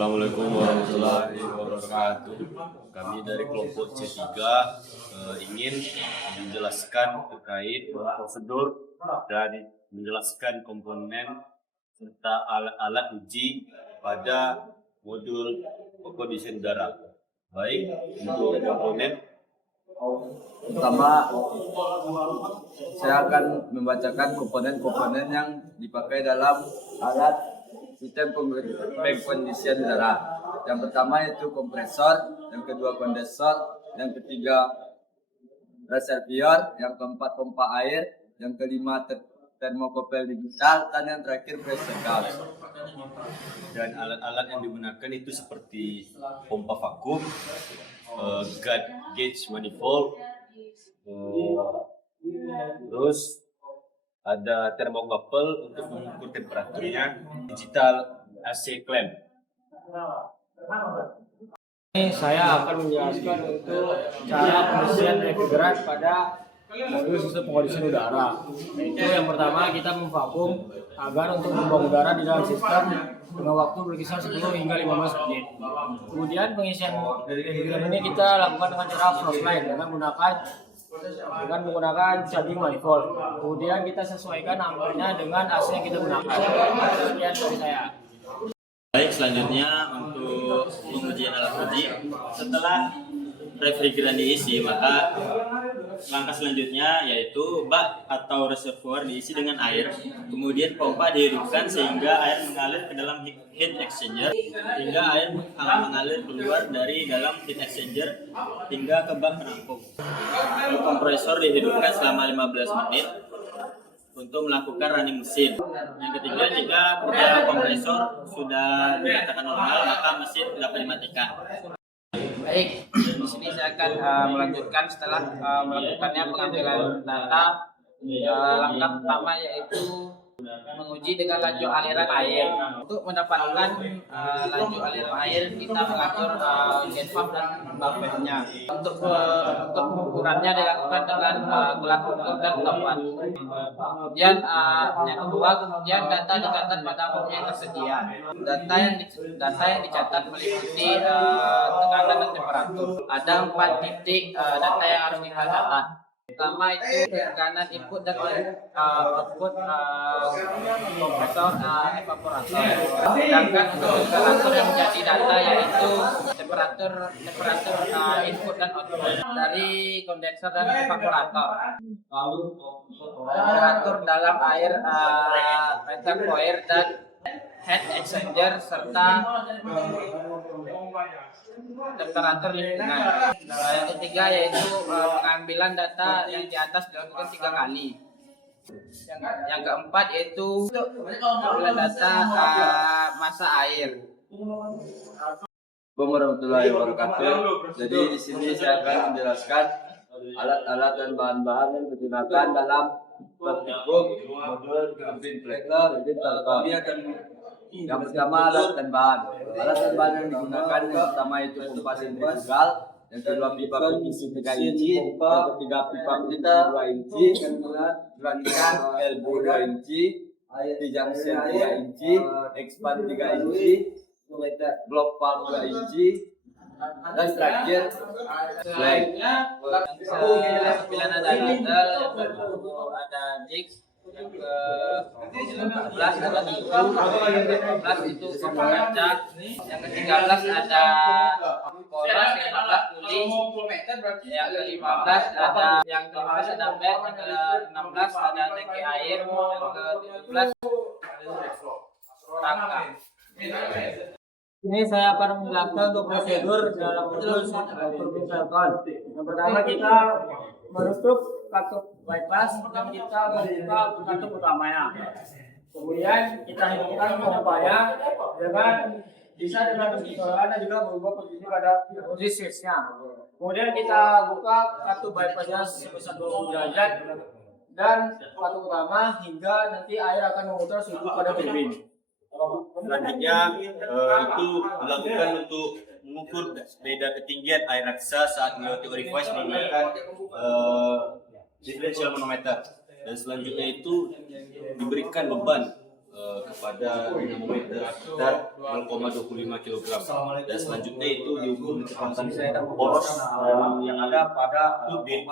Assalamualaikum warahmatullahi wabarakatuh. Kami dari kelompok C3 ingin menjelaskan terkait prosedur dan menjelaskan komponen serta alat-alat uji pada modul pokok desain udara. Baik, untuk komponen pertama, saya akan membacakan komponen-komponen yang dipakai dalam alat sistem pengkondisian udara. Yang pertama itu kompresor, yang kedua kondensor, yang ketiga reservoir, yang keempat pompa air, yang kelima termokopel digital, dan yang terakhir pressure gauge. Dan alat-alat yang digunakan itu seperti pompa vakum, gauge manifold, terus ada thermocouple untuk mengukur temperaturnya, digital AC clamp. Ini saya akan menjelaskan untuk cara pengisian refrigeran pada modul sistem pengkondisian udara. Yaitu yang pertama kita memvakum agar untuk membuang udara di dalam sistem dengan waktu berkisar 10 hingga 15 menit. Kemudian pengisian refrigeran ini kita lakukan dengan cara frost line dengan menggunakan charging manifold. Kemudian kita sesuaikan ampernya dengan AC yang kita gunakan. Sekian dari saya. Baik, selanjutnya untuk pengujian alat uji. Setelah refrigeran diisi, maka langkah selanjutnya yaitu bak atau reservoir diisi dengan air. Kemudian pompa dihidupkan sehingga air mengalir ke dalam heat exchanger hingga air mengalir keluar dari dalam heat exchanger hingga ke bak penampung. Kompresor dihidupkan selama 15 menit untuk melakukan running mesin. Yang ketiga, jika kerja kompresor sudah dinyatakan normal, maka mesin dapat dimatikan. Baik, di sini saya akan melanjutkan setelah melakukannya pengambilan data. Langkah pertama yaitu menguji dengan laju aliran air. Untuk mendapatkan laju aliran air, kita mengatur jet pump dan buffernya. Untuk pengukurannya dilakukan dengan gelang ukur dan tepat. Kemudian yang kedua, kemudian data dicatat pada form yang tersedia. Data yang dicatat meliputi tekanan dan temperatur. Ada 4 titik data yang harus kita catat. Pertama itu tekanan input dan output kompresor evaporator. Sedangkan untuk temperatur yang menjadi data yaitu temperatur input dan output dari kondensor dan evaporator. Temperatur dalam air reservoir dan heat exchanger serta temperatur lingkungan. Yang ketiga yaitu pengambilan data yang di atas dilakukan 3 kali. Yang keempat yaitu pengambilan data massa air. Assalamualaikum warahmatullahi wabarakatuh. Jadi di sini saya akan menjelaskan alat-alat dan bahan-bahan yang digunakan dalam praktikum modul turbin Fleckler Engine Talcon. Yang pertama alat dan bahan. Alat dan bahan yang digunakan yang pertama itu pompa sentrifugal, yang kedua pipa PVC 3 inci, yang ketiga pipa filter 2 inci, yang ketiga elbow 2 inci, T-junction 3 inci, expand 3 inci, block valve 2 inci, dan terakhir flag. Sembilan ada handle, yang kedua ada X, yang ke-14 ada pintu, yang ke-15 itu kaca, yang ke-13 ada poros, yang ke-14 kuling, yang ke-15 ada bed, yang ke-16 ada tangki air, yang ke-17 tangga. Ini saya akan menjelaskan untuk prosedur dalam modul turbin Talcon. Yang pertama kita menutup katup bypass dan kita membuka katup utamanya. Kemudian kita hidupkan pompanya dengan keseimbangan dan juga berubah posisi pada posisi switch-nya. Kemudian kita buka katup bypassnya sebesar 20 derajat dan katup utama hingga nanti air akan memutar suhu pada turbin. Selanjutnya itu dilakukan untuk mengukur beda ketinggian air raksa saat melewati orifice menggunakan differential manometer. Dan selanjutnya itu diberikan beban kepada dinamometer sekitar 0,25 kg. Dan selanjutnya itu diukur kecepatan poros yang ada pada turbin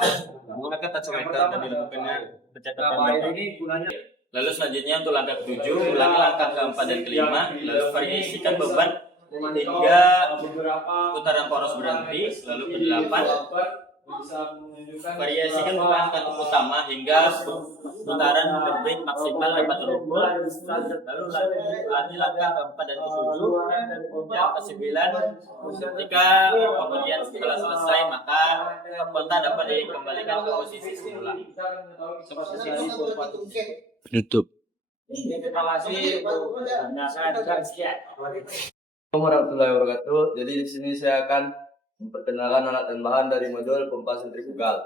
menggunakan tachometer dan dilakukannya pencatatan data. Lalu selanjutnya untuk langkah ke-7, ulangi langkah ke-4 dan ke-5, lalu variasikan beban hingga putaran poros berhenti, lalu ke-8 variasikan beban katup utama hingga putaran berbreak maksimal dapat terukur. Lalu ulangi langkah ke-4 dan ke-7, yang ke-9 ketika pengujian setelah selesai maka kontak dapat dikembalikan ke posisi semula. Tutup. Terima kasih untuk penjelasan dan sekian. Assalamualaikum warahmatullahi wabarakatuh. Jadi di sini saya akan memperkenalkan alat dan bahan dari modul pompa sentrifugal.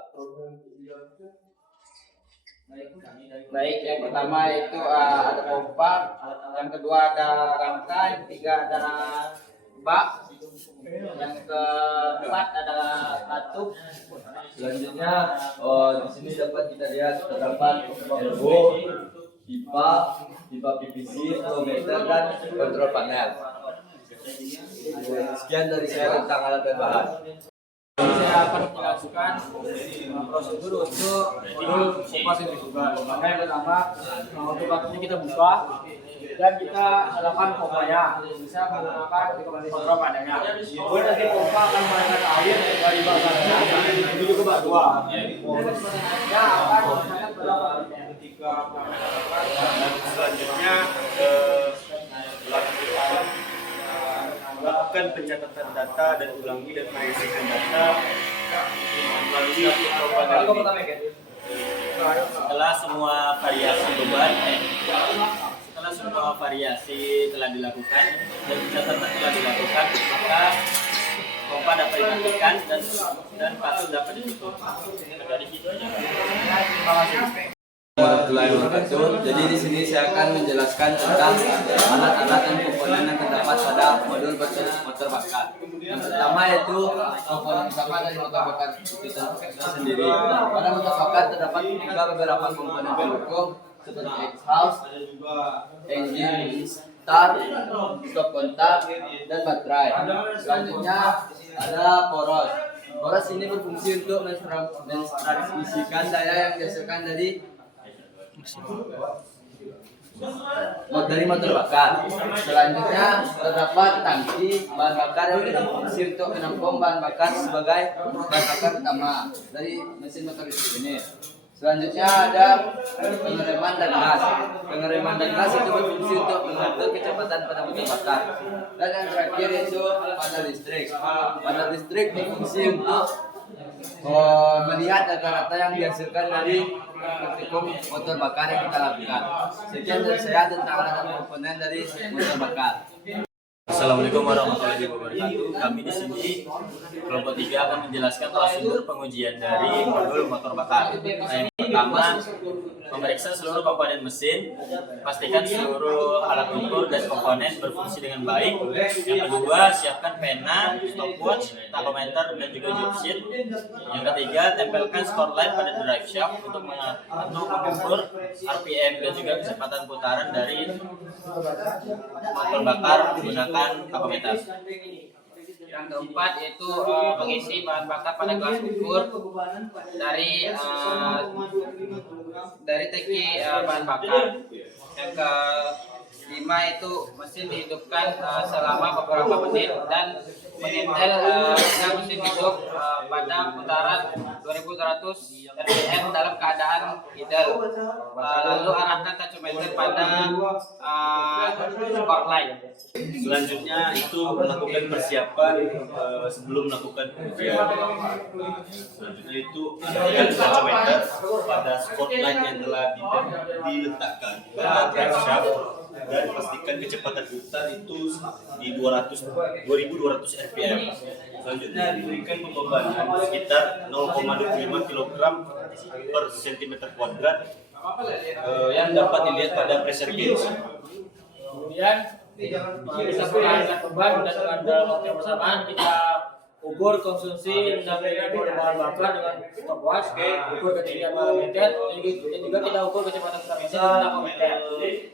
Baik, yang pertama itu ada pompa, yang kedua ada rangka, yang ketiga ada bak, yang keempat ada katup. Selanjutnya, di sini dapat kita lihat terdapat elbow, pipa PVC, voltmeter dan kontrol panel. Sekian dari saya tentang alat dan bahan. Saya akan menjelaskan prosedur untuk modul pompa sentrifugal. Maka yang pertama, untuk batunya kita buka dan kita lakukan pompanya. Bisa menggunakan kontrol padanya. Kemudian nanti pompa akan mengalirkan air dari bak satu menuju ke bak dua. Dia akan menggunakan berapa Selanjutnya lakukan pencatatan data dan ulangi dan variasikan data melalui program ini. Setelah semua variasi beban, setelah semua variasi telah dilakukan dan pencatatan telah dilakukan, maka pompa dapat dimatikan dan katup dapat ditutup. Dari situ aja. Terima kasih. Warahmatullahi wabarakatuh. Jadi di sini saya akan menjelaskan tentang alat-alat dan komponen yang terdapat pada modul motor bakar. Yang pertama yaitu komponen utama dari motor bakar itu sendiri. Pada motor bakar terdapat juga beberapa komponen pendukung seperti exhaust, engine start, stop kontak, dan baterai. Selanjutnya ada poros. Poros ini berfungsi untuk mentransmisikan daya yang dihasilkan dari motor bakar. Selanjutnya terdapat tangki bahan bakar yang berfungsi untuk menampung bahan bakar sebagai bahan bakar utama dari mesin motor listrik ini. Selanjutnya ada pengereman dan gas. Pengereman dan gas itu berfungsi untuk mengatur kecepatan pada motor bakar. Dan yang terakhir yaitu panel listrik. Panel listrik berfungsi untuk melihat data-data yang dihasilkan dari praktikum motor bakar yang kita lakukan. Sekian dari saya tentang alat dan komponen dari motor bakar. Assalamualaikum warahmatullahi wabarakatuh. Kami di sini kelompok 3 akan menjelaskan prosedur pengujian dari modul motor bakar. Yang pertama, memeriksa seluruh komponen mesin, pastikan seluruh alat ukur dan komponen berfungsi dengan baik. Yang kedua, siapkan pena, stopwatch, tachometer dan juga job sheet. Yang ketiga, tempelkan skor light pada drive shaft untuk mengukur RPM dan juga kecepatan putaran dari motor bakar menggunakan tachometer. Yang keempat yaitu mengisi bahan bakar pada gelas ukur dari tangki bahan bakar. Yang kelima itu mesin dihidupkan selama beberapa menit dan menyetel hingga mesin hidup pada putaran 2200 rpm dalam keadaan idle. Lalu arahkan tachometer pada skor light. Selanjutnya itu melakukan persiapan sebelum melakukan ujian. Selanjutnya itu arahkan tachometer pada spotlight yang telah diletakkan pada drive shaft dan pastikan kecepatan putar itu di 2200 rpm. Selanjutnya diberikan pembebanan sekitar 0,25 kg per cm kuadrat yang dapat dilihat pada pressure gauge. Kemudian kita mengangkat beban dan dalam waktu yang bersamaan kita ukur konsumsi mendampingi bahan bakar dengan stopwatch, ukur ketinggian parameter, dan juga kita ukur kecepatan transmisi dengan takometer.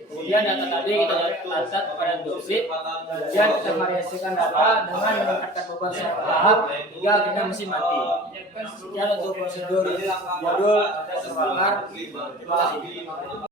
Kemudian data tadi kita catat pada induksit, kemudian kita variasikan data dengan meningkatkan beban secara bertahap hingga akhirnya mesin mati. Sekian untuk prosedur modul terbakar. Terima kasih.